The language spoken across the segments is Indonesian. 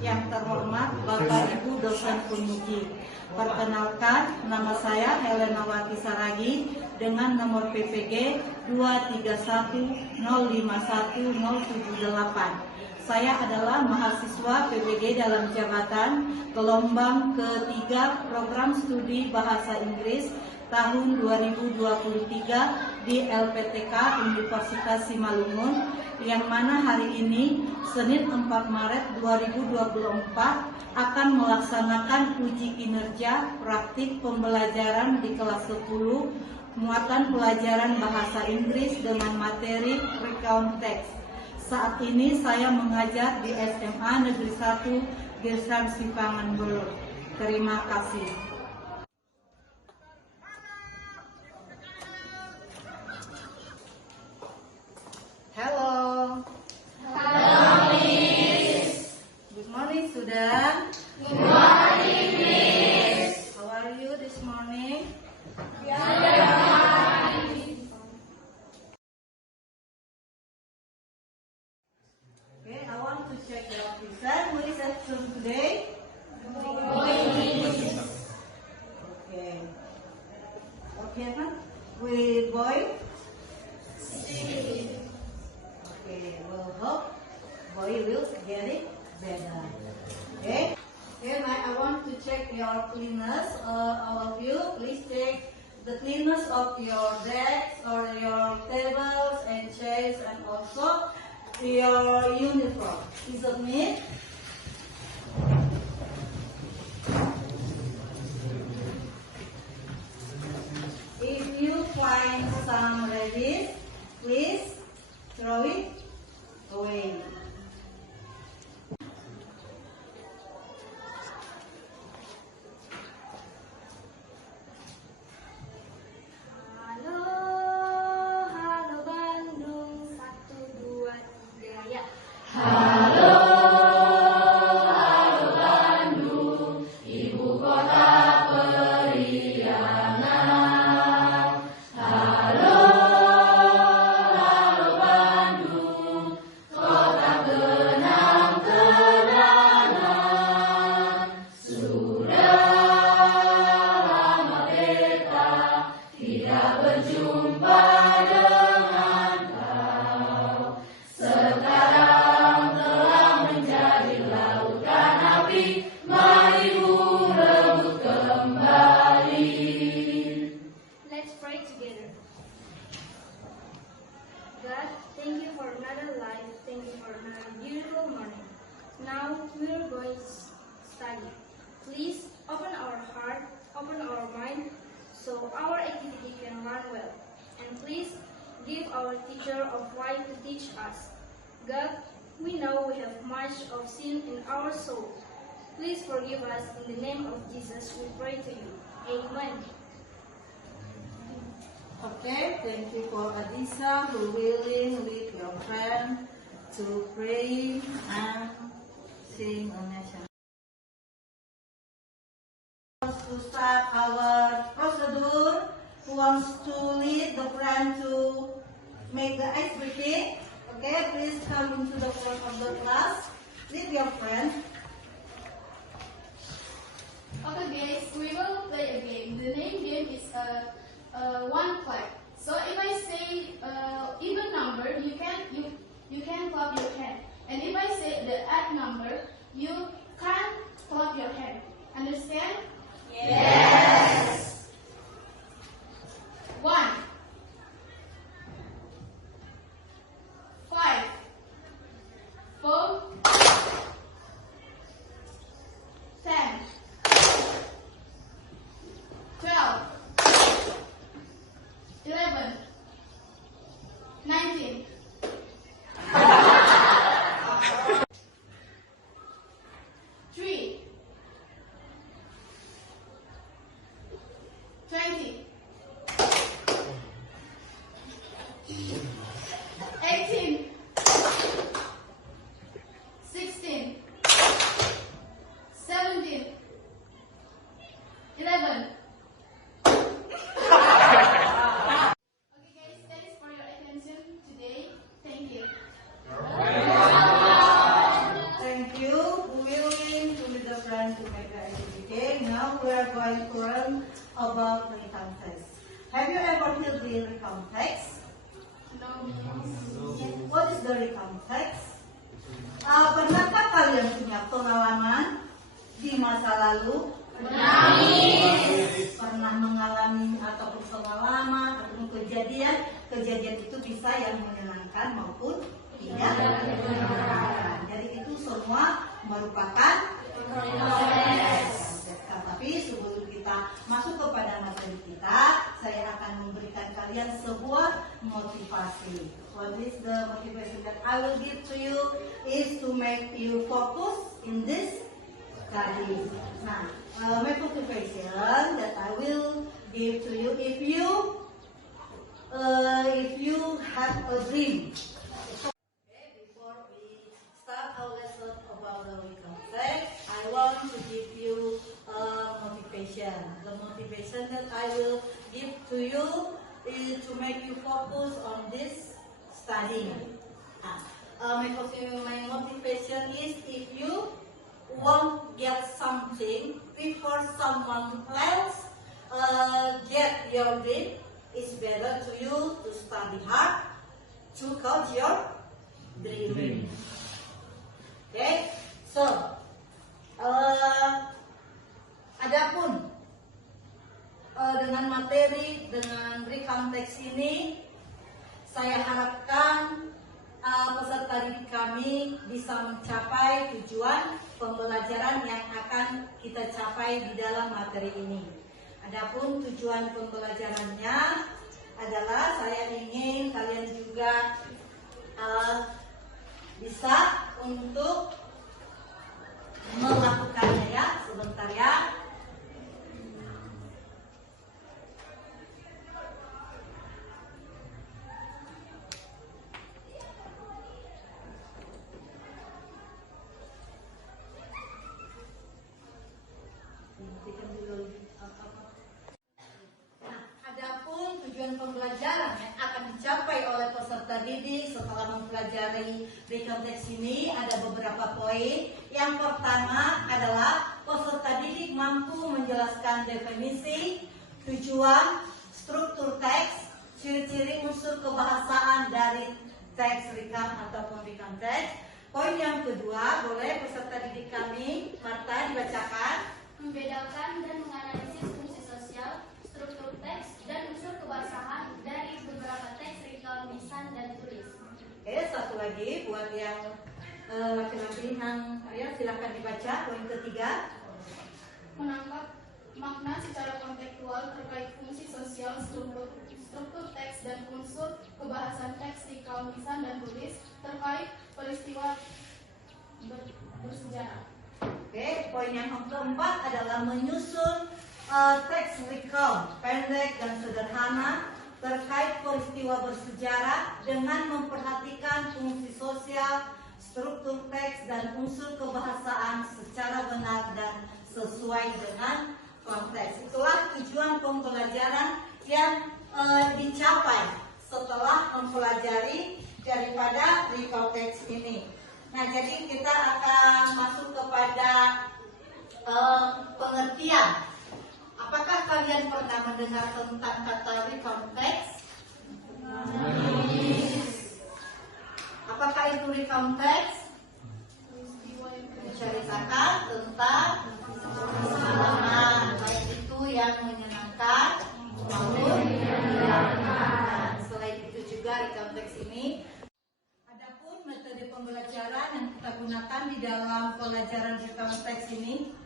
Yang terhormat Bapak Ibu dosen Unmuji. Perkenalkan, nama saya Helenawati Saragi dengan nomor PPG 231051078. Saya adalah mahasiswa PPG dalam jabatan gelombang ketiga program studi bahasa Inggris tahun 2023 di LPTK Universitas Simalungun, yang mana hari ini Senin 4 Maret 2024 akan melaksanakan uji kinerja praktik pembelajaran di kelas 10 muatan pelajaran bahasa Inggris dengan materi recount text. Saat ini saya mengajar di SMA Negeri 1 Gersam Sipangan Belur. Terima kasih. Hello. Hello, Miss. Good morning, student. Good morning, Miss. How are you this morning? Okay, I want to check your present. Who is at school today? Okay. Okay, huh? With boy? Okay, we'll hope boy will get it better. Okay. Okay, I want to check your cleanness. All of you, please check the cleanness of your desks or your tables and chairs, and also your uniform. Is it neat? If you find some rubbish, please throw it away. Halo Bandung 1, 2, 3 ya. Halo Bandung, ibu kota periangan. Halo Now we're going to study. Please open our heart, open our mind, so our activity can run well. And please give our teacher a right to teach us. God, we know we have much of sin in our soul. Please forgive us. In the name of Jesus, we pray to you. Amen. Okay, thank you for Adisa who willing with your friend to pray and sing a nation. To start our procedure, who wants to lead the friend to make the ice breaking? Okay, please come into the front of the class. Lead your friend. Okay guys, we will play a game. The name game is one clap. So if I say even number, you can clap your hand. And if I say the odd number, you can't clap your hand. Understand? Yes. 1, 5, 4, 10, 12, 11, 19. Three, 20, 18, 16, 17, 11. Okay guys, thanks for your attention today. Thank you. Thank you. Willing to lead the friend to make the activity. Now we are going to learn about recount text. Have you ever heard the recount text? What is the recount text? Pernahkah kalian punya pengalaman di masa lalu? Pernah mengalami ataupun pengalaman ataupun kejadian itu bisa yang menyenangkan maupun tidak menyenangkan. Jadi itu semua merupakan teks. Tapi sebelum kita masuk kepada materi kita, saya akan memberikan kalian sebuah motivasi. What is the motivation that I will give to you is to make you focus in this study. Nah, my motivation that I will give to you, if you have a dream. Okay, before we start our lesson about the recount text, I want to give you a motivation. The motivation that I will give to you is to make you focus on this study. My motivation is if you won't get something before someone else get your dream, it's better to you to study hard to catch your dream. Okay, so adapun dengan materi dengan recount text ini, saya harapkan peserta didik kami bisa mencapai tujuan pembelajaran yang akan kita capai di dalam materi ini. Adapun tujuan pembelajarannya adalah saya ingin kalian juga bisa untuk melakukannya ya. Sebentar ya. Adapun tujuan pembelajaran yang akan dicapai oleh peserta didik setelah mempelajari recount text ini ada beberapa poin. Yang pertama adalah peserta didik mampu menjelaskan definisi, tujuan, struktur teks, ciri-ciri unsur kebahasaan dari teks recount ataupun recount text. Poin yang kedua, boleh peserta didik kami, Marta, dibacakan. Membedakan dan menganalisis fungsi sosial, struktur teks, dan unsur kebahasaan dari beberapa teks recount lisan dan tulis. Oke, satu lagi buat yang laki-laki yang silakan dibaca poin ketiga. Menangkap makna secara kontekstual terkait fungsi sosial, struktur teks dan unsur kebahasan teks di kaum lisan dan tulis terkait peristiwa bersejarah. Oke, poin yang keempat adalah menyusun teks recount pendek dan sederhana terkait peristiwa bersejarah dengan memperhatikan fungsi sosial, struktur teks dan unsur kebahasaan secara benar dan sesuai dengan konteks. Itulah tujuan pembelajaran yang dicapai setelah mempelajari daripada recount teks ini. Nah, jadi kita akan masuk kepada pengertian. Apakah kalian pernah mendengar tentang kata recount teks? Apakah itu recount teks? Menceritakan tentang pengalaman, baik itu yang menyenangkan maupun menyenangkan. Selain itu juga recount teks ini. Adapun metode pembelajaran yang kita gunakan di dalam pelajaran recount teks ini.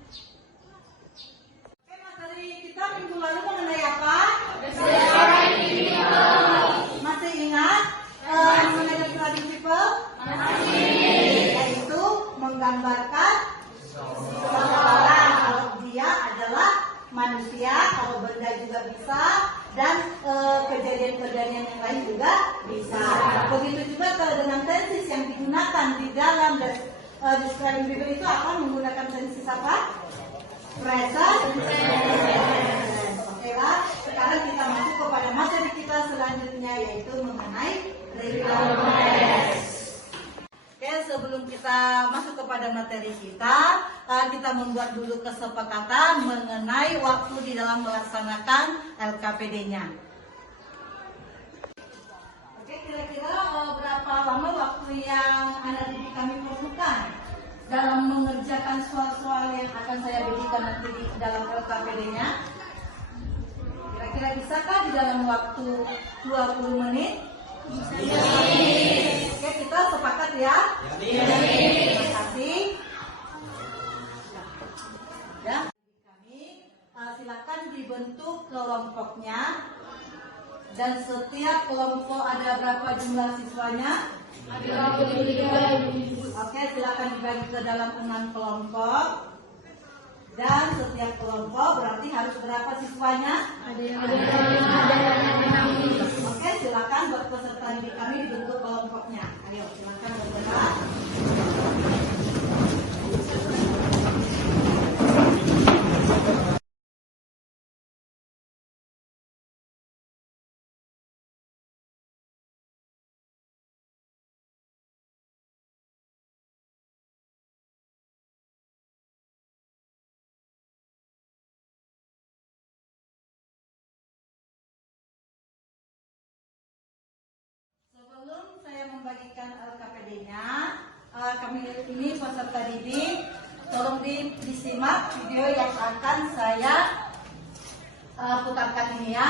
Oke, materi kita minggu lalu mengenai apa? Masih ingat mengenai describing people? Yaitu menggambarkan seseorang kalau dia adalah manusia, kalau benda juga bisa, dan kejadian-kejadian yang lain juga bisa. Begitu juga dengan tenses yang digunakan di dalam describing people itu akan menggunakan tenses apa? Present. Oke lah, sekarang kita masuk kepada materi kita selanjutnya, yaitu mengenai recount teks. Oke, sebelum kita masuk kepada materi kita membuat dulu kesepakatan mengenai waktu di dalam melaksanakan LKPD-nya. Oke, kira-kira berapa lama waktu yang anak didik kami perlukan dalam mengerjakan soal-soal yang akan saya berikan nanti di dalam LKPD-nya? Kira-kira bisakah di dalam waktu 20 menit? Oke, kita sepakat ya? Terima kasih. Ya, kami silakan dibentuk kelompoknya. Dan setiap kelompok ada berapa jumlah siswanya? Ada 23. Oke, silakan dibagi ke dalam 6 kelompok. Dan setiap kelompok berarti harus berapa siswanya? Ada yang Oke, silakan buat peserta didik kami dibentuk kelompoknya. Ayo, silakan bergerak. Sebelum saya membagikan LKPD-nya, kami ini peserta didik, tolong disimak video yang akan saya putarkan ini ya.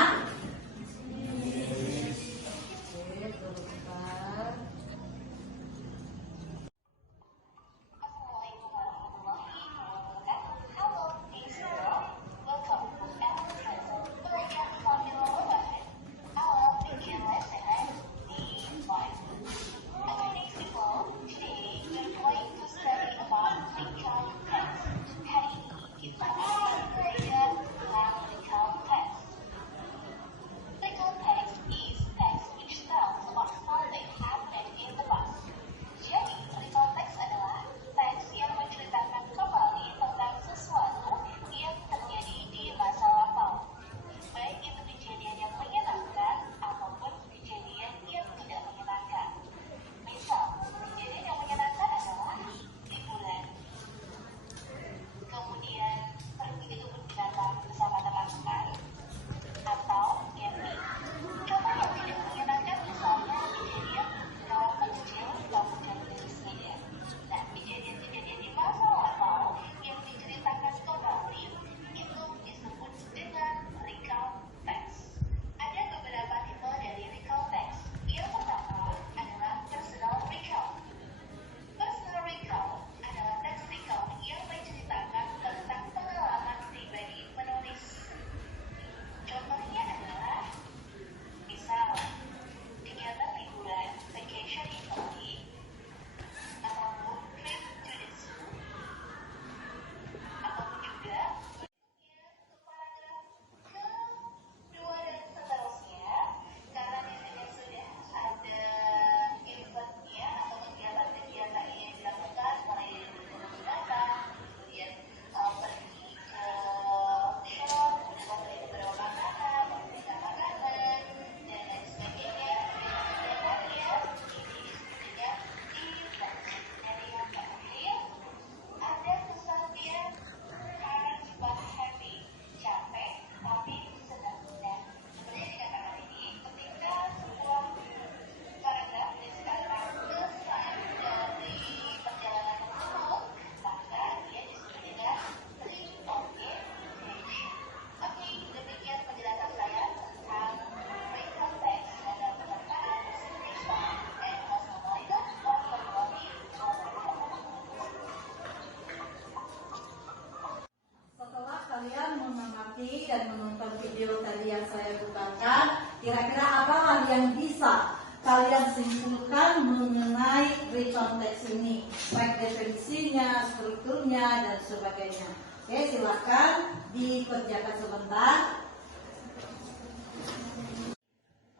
kalian simpulkan mengenai rekonteks ini, baik definisinya, strukturnya, dan sebagainya. Oke, silakan dikerjakan sebentar.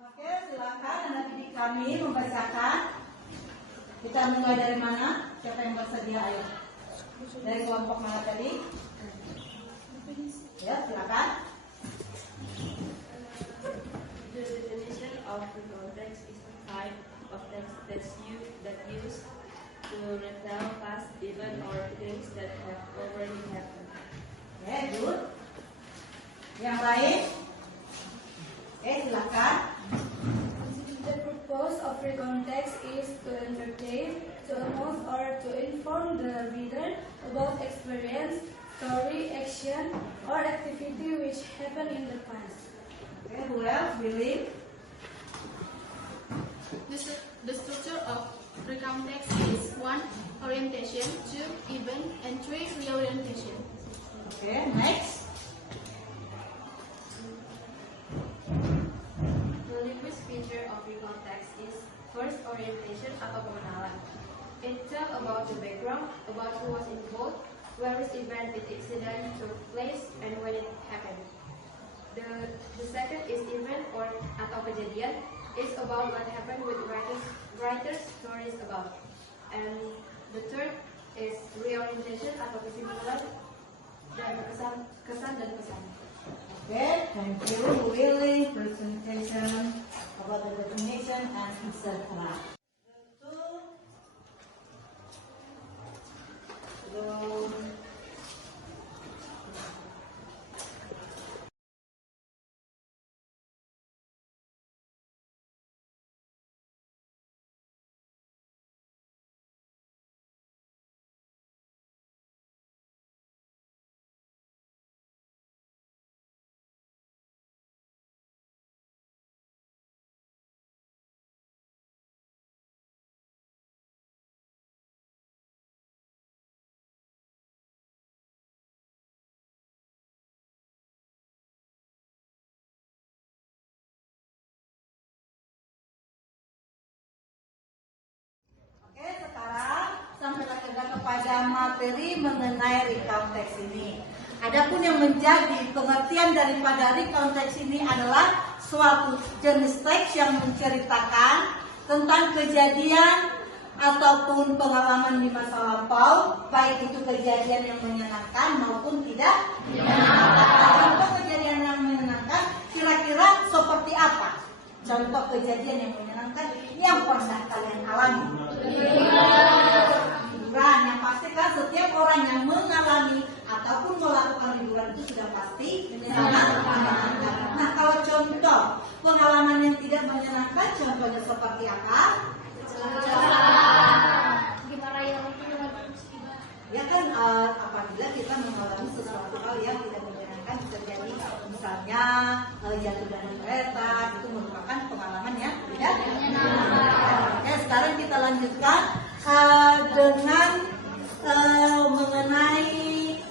Oke, silakan anak didik kami membacakan. Kita mulai dari mana? Siapa yang bersedia? Ayo. Dari kelompok mana tadi? Ya, silakan. The definition of recontext is a type of text that used to retell past events or things that have already happened. Oke, good. Yang lain? Oke, silakan. The purpose of recontext is to entertain, to amuse, or to inform the reader about experience, story, action, or activity which happened in the past. Oke, who else? Willy? The structure of recontext is 1. Orientation, 2. Event, and 3. Reorientation. Oke, next. The linguistic feature of recontext is first orientation atau pengenalan. It tells about the background, about who was involved, where this event with incident took place, and when it happened. The second is event or atau kejadian. It's about what happened with writers stories about. And the third is reorientation atau kesimpulan dan kesan dan pesan. Okay, thank you, Willy. Presentation about the definition and etc. Oke, sekarang sampailah kita kepada materi mengenai recontext ini. Adapun yang menjadi pengertian daripada recontext ini adalah suatu jenis teks yang menceritakan tentang kejadian ataupun pengalaman di masa lampau, baik itu kejadian yang menyenangkan maupun tidak menyenangkan. Contoh kejadian yang menyenangkan kira-kira seperti apa? Contoh kejadian yang menyenangkan yang pernah kalian alami. Liburan, yang pasti kan setiap orang yang mengalami ataupun melakukan liburan itu sudah pasti sangat menyenangkan. Nah, kalau contoh pengalaman yang tidak menyenangkan, contohnya seperti apa? Gimana yang Ya kan, apabila kita mengalami sesuatu hal yang tidak menyenangkan bisa jadi misalnya jatuh dari kereta, itu merupakan pengalaman yang tidak menyenangkan. Ya, sekarang kita lanjutkan dengan mengenai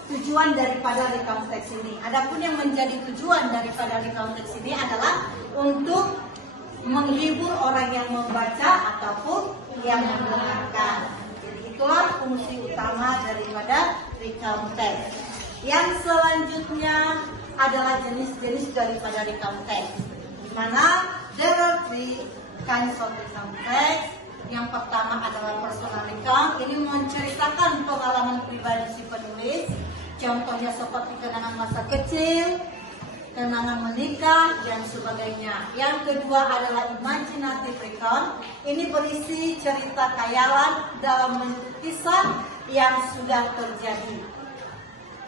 tujuan daripada recontext ini. Adapun yang menjadi tujuan daripada recontext ini adalah untuk menghibur orang yang membaca ataupun yang mendengarkan. Itulah fungsi utama daripada recontext. Yang selanjutnya adalah jenis-jenis daripada recontext, di mana there are three kinds of recontext. Yang pertama adalah personal recount. Ini menceritakan pengalaman pribadi si penulis. Contohnya seperti kenangan masa kecil, kenangan menikah, dan sebagainya. Yang kedua adalah imaginative recount. Ini berisi cerita khayalan dalam bentuk kisah yang sudah terjadi.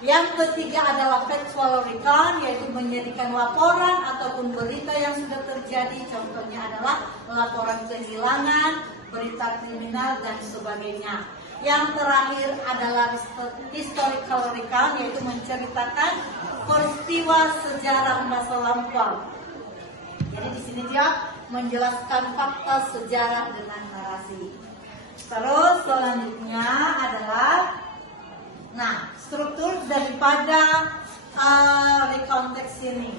Yang ketiga adalah factual recount, yaitu menjadikan laporan ataupun berita yang sudah terjadi. Contohnya adalah laporan kehilangan, berita kriminal, dan sebagainya. Yang terakhir adalah historical recount, yaitu menceritakan peristiwa sejarah masa lampau. Jadi di sini dia menjelaskan fakta sejarah dengan narasi. Terus selanjutnya adalah, struktur daripada recontext ini.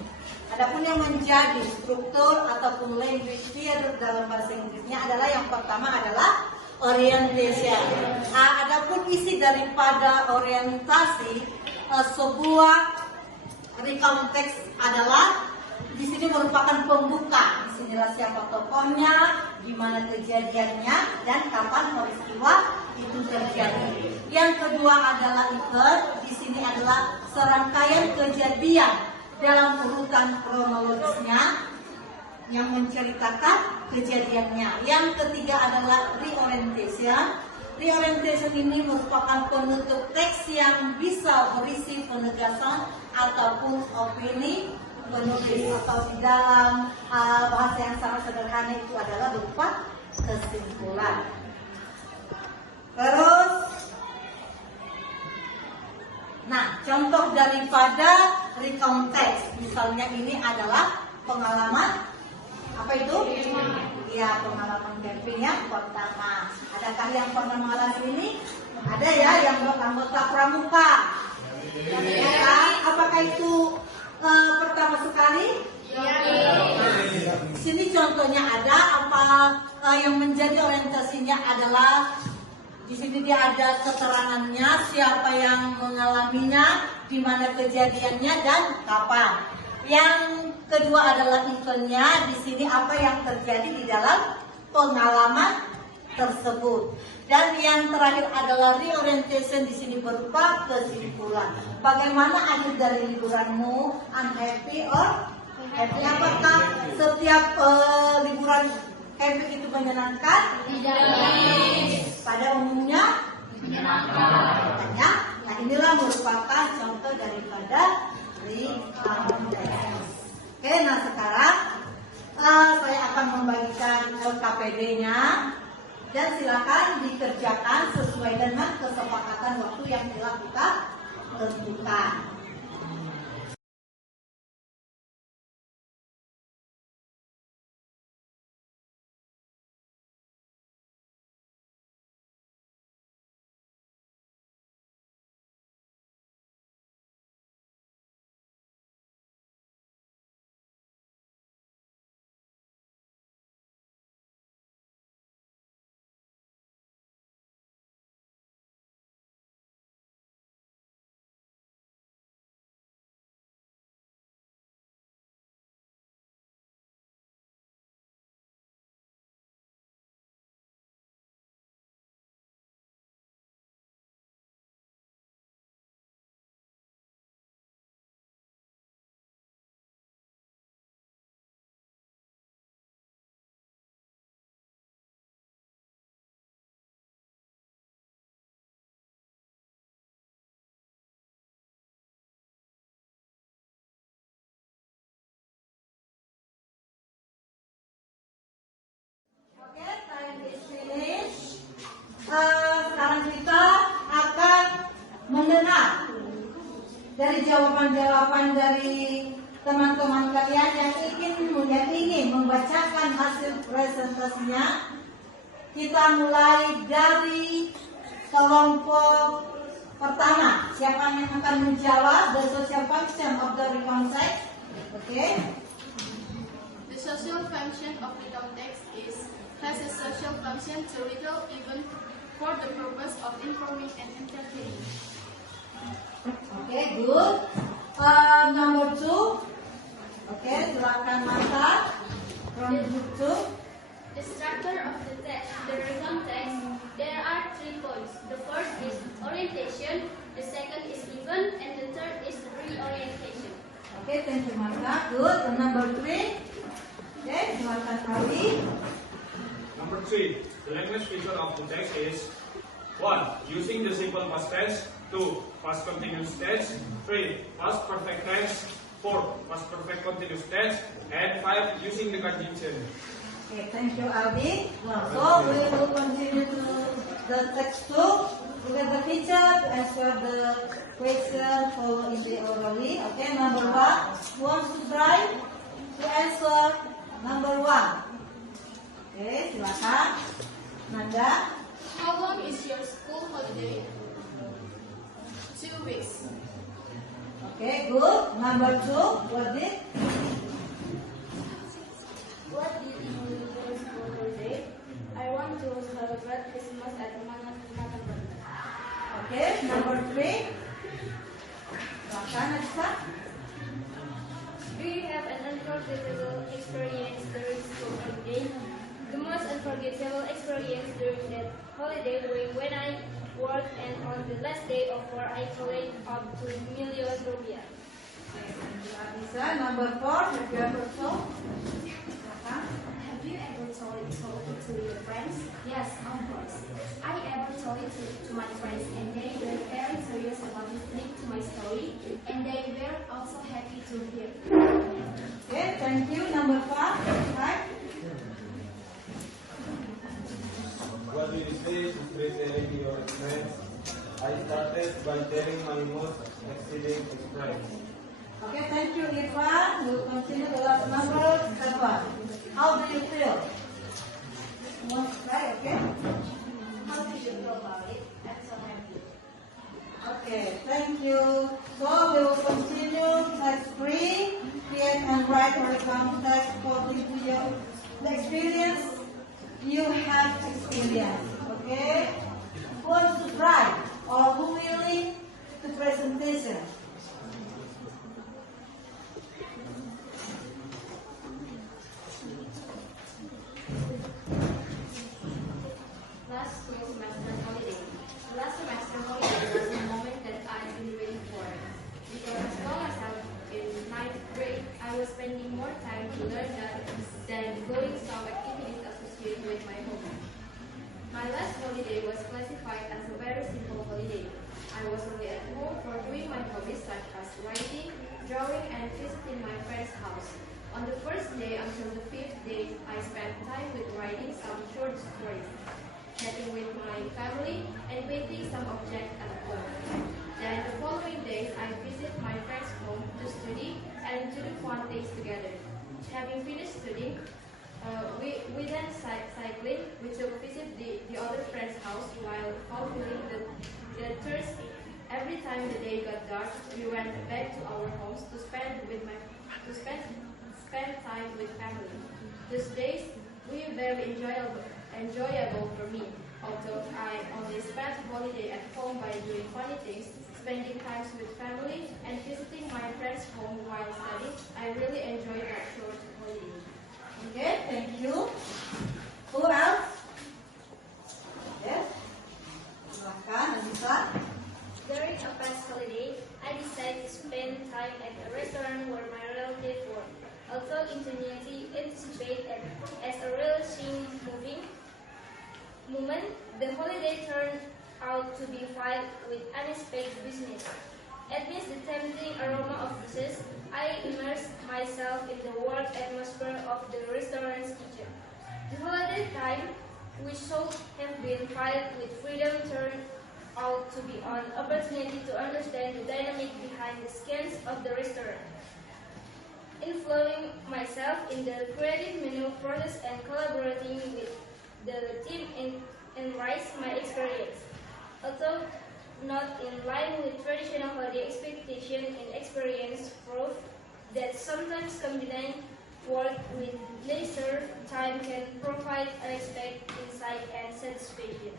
Adapun yang menjadi struktur ataupun language theater dalam bahasa Inggris adalah yang pertama adalah orientation. Adapun isi daripada orientasi sebuah recount text adalah di sini merupakan pembuka. Di sinilah siapa tokohnya, di mana kejadiannya, dan kapan peristiwa itu terjadi. Yang kedua adalah event. Di sini adalah serangkaian kejadian dalam urutan kronologisnya yang menceritakan kejadiannya. Yang ketiga adalah reorientation. Reorientation ini merupakan penutup teks yang bisa berisi penegasan ataupun opini penulis, atau di dalam bahasa yang sangat sederhana itu adalah berupa kesimpulan. Terus, nah contoh daripada recount text, misalnya ini adalah pengalaman apa itu? Iya, pengalaman camping yang pertama. Adakah yang pernah mengalami ini? Ada ya, yang anggota pramuka. Ya, apakah itu pertama sekali? Di sini contohnya ada apa yang menjadi orientasinya adalah di sini dia ada keterangannya, siapa yang mengalaminya, di mana kejadiannya dan kapan. Yang kedua adalah eventnya, di sini apa yang terjadi di dalam pengalaman tersebut. Dan yang terakhir adalah reorientation, di sini berupa kesimpulan. Bagaimana akhir dari liburanmu? Unhappy or happy? Apakah setiap liburan camping itu menyenangkan? Tidak. Pada umumnya Menyenangkan. Nah, inilah merupakan contoh daripada recount text. Oke, nah sekarang saya akan membagikan LKPD-nya. Dan silakan dikerjakan sesuai dengan kesepakatan waktu yang telah kita tentukan. Oke, time is finished. Sekarang kita akan mendengar dari jawaban-jawaban dari teman-teman kalian yang ingin membacakan hasil presentasinya. Kita mulai dari kelompok pertama. Siapa yang akan menjawab the social function of the recount text? Oke. The social function of recount text has a social function to recall event for the purpose of informing and entertaining. Okay, good. Number 2. Okay, silakan Martha. From group 2. The structure of the text, the recount text, there are 3 points. The first is orientation, the second is event, and the third is reorientation. Okay, thank you Martha. Good. And number 3. Okay, silakan Ali. Number 3, the language feature of the text is 1. Using the simple past tense. 2. Past continuous tense. 3. Past perfect tense. 4. Past perfect continuous tense. And 5. Using the conjunction. Okay, thank you Aldi. So we will continue to the text 2. Look at the picture to answer the question following the orally. Okay, number 1. Who wants to try to answer number 1? Okay, silakan. Nanda. How long is your school holiday? 2 weeks. Okay, good. Number 2, what did? What did you do for school holiday? Christmas at Rumah. Okay, number 3. Silakan, Adisa. Do you have an unforgettable experience during school holiday? The most unforgettable experience during that holiday was when I worked and on the last day of work I collected up to million rupiah. Adisa, number 4. Have you ever told? Silakan. Have you ever told it to your friends? Yes, of course. I ever told it to my friends, and they were very curious about listening to my story, and they were also happy to hear. Okay, thank you. Number 5. What do you say to present your friends? I started by telling my most exceeding experience. Okay, thank you, Irfan. We'll continue the last number 7. How do you feel? Want to try, okay? How do you feel about it? I'm so happy. Okay, thank you. So we will continue next 3. Create and write horizontal text according to the experience you have experienced. Okay? Who wants to try or who willing to presentation? Last school semester holiday. Last semester holiday was a moment that I've been waiting for. Because as long as I'm in 9th grade, I was spending more time to learn that than doing some activities associated with my hobby. My last holiday was classified as a very simple holiday. I was only at home for doing my hobbies such as writing, drawing, and visiting my friend's house. On the first day until the 5th day, I spent time with writing some short stories, chatting with my family, and painting some objects at home. Then the following days, I visit my friend's home to study and to do fun things together. Having finished studying, we then cycling. We took visit the other friend's house while fulfilling the chores. Every time the day got dark, we went back to our homes to spend time with family. These days were very enjoyable for me. Although I only spent holiday at home by doing funny things, spending times with family, and visiting my friend's home while studying, I really enjoyed that short holiday. Okay, thank you. Who else? Yes. Silakan, Adisa. During a past holiday, I decided to spend time at a restaurant where my relatives work. Although ingenuity anticipated as a relishing moment, the holiday turned out to be filled with unexpected business. Amidst the tempting aroma of dishes, I immersed myself in the work atmosphere of the restaurant's kitchen. The holiday time, which should have been filled with freedom, turned out to be an opportunity to understand the dynamic behind the scenes of the restaurant. Involving myself in the creative menu process and collaborating with the team enriched my experience. Although not in line with traditional holiday expectation and experience proved that sometimes combining work with leisure time can provide unexpected insight and satisfaction.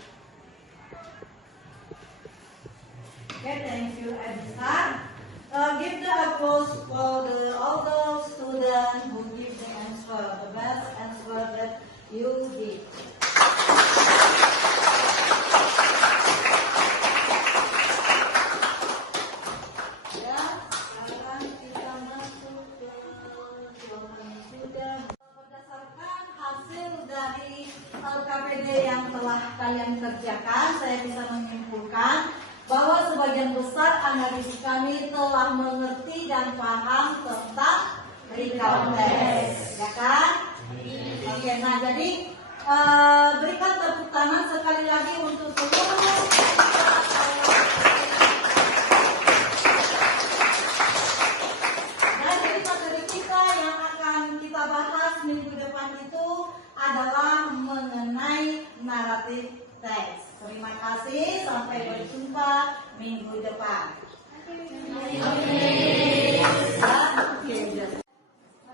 Okay, thank you, Adisa. Give the applause for all those students who give the answer, the best answer that you give. Ya, sekarang kita masuk ke jawaban sudah. Berdasarkan hasil dari LKPD yang telah kalian kerjakan, saya bisa menyimpulkan bahwa sebagian besar analis kami telah mengerti dan paham tentang recount test, ya kan? Oke, nah jadi berikan tepuk tangan sekali lagi untuk seluruh dan jadi materi kita yang akan kita bahas minggu depan itu adalah mengenai naratif teks. Terima kasih, sampai berjumpa minggu depan.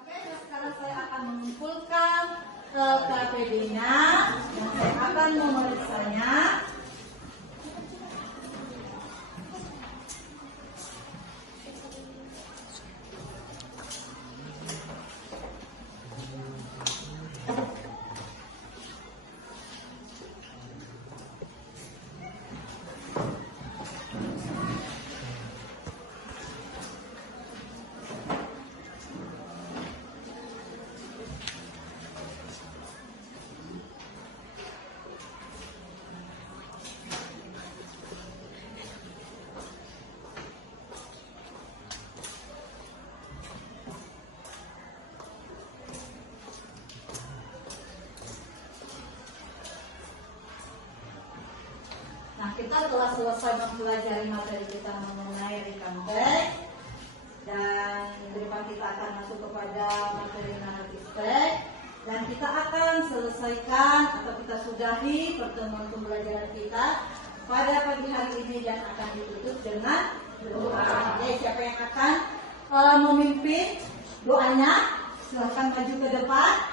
Oke, sekarang saya akan mengumpulkan KPD-nya dan saya akan memeriksanya. kita telah selesai mempelajari materi kita mengenai recount text, dan minggu depan kita akan masuk kepada materi narrative text, dan kita akan selesaikan atau kita sudahi pertemuan pembelajaran kita pada pagi hari ini dan akan ditutup dengan doa. Oke, siapa yang akan memimpin doanya? Silahkan maju ke depan.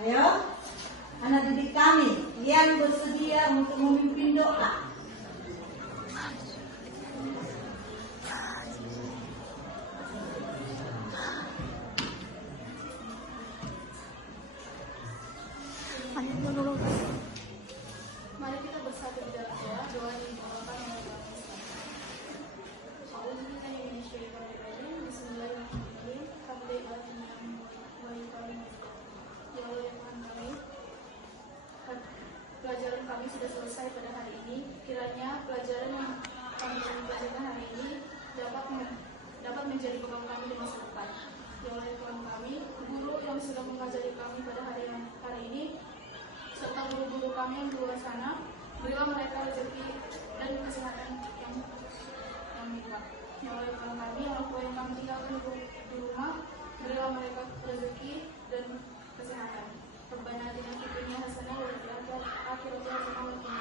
Ayo, anak didik kami yang bersedia untuk memimpin doa. Mari kita bersatu di dalam doa. Doa yang dibawakan oleh Bapak Bismillahirrahmanirrahim. Ya Allah ya Tuhan kami, pelajaran kami sudah selesai pada hari ini. Kiranya pelajaran yang kami pelajari hari ini dapat menjadi bekal kami di masa depan. Ya Allah ya Tuhan kami, guru yang sudah mengajari kami pada hari ini, serta guru-guru kami yang di luar sana, berilah mereka rezeki dan kesehatan yang nikmat. Ya Allah ya Tuhan kami, orang tua yang kami tinggalkan di rumah, berilah mereka rezeki dan kesehatan. Rabbana atina fid dunya hasanah wa fil akhirati hasanah wa qina